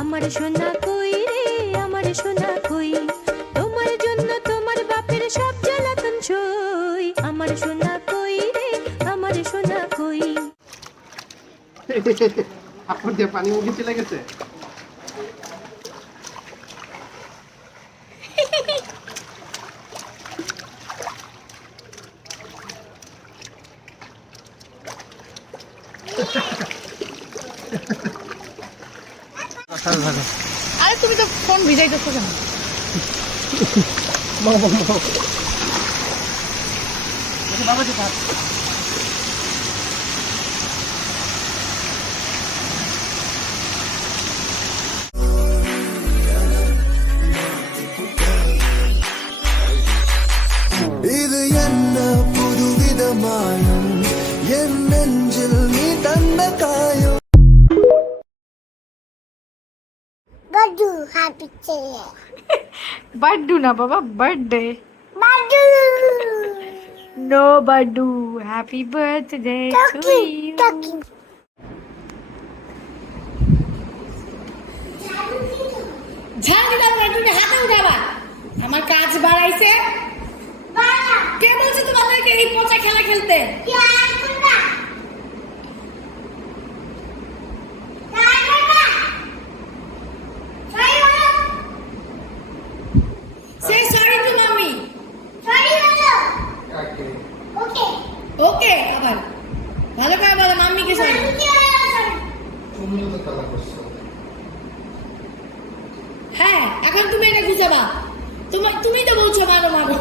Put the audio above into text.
আমার সোনা কই রে আমার সোনা কই, তোমার জন্য তোমার বাপের সব জ্বালাতন সই। আমার সোনা কই রে আমার সোনা কই। আপনার দিয়ে পানি মুখে চলে গেছে। আরে তুমি তো ফোন ভিজাইতেছো কেন? இது என்ன புதுவிதமாயும் என் நெஞ்சில் நீ தந்த காயம். Badu happy birthday. বার্থডে না বাবা, birthday. Badu. No birthday, happy birthday to you. Taki. ঝাড় দিলাম না, তুমি হাতে উঠাবা। আমার কাজ বাড়াইছে। Bala. কে বলছে তোমাদেরকে এই পচা খেলা খেলতে? Ya kuna. Ya kuna. Sorry bolo. সে sorry to mummy. Sorry bolo. Okay. Okay, আবার ভালো করে বলো মাম্মিকে সরি। হ্যাঁ, এখন তুমি এটা গুছাবা। তুমি তো বলছো মারো মারো।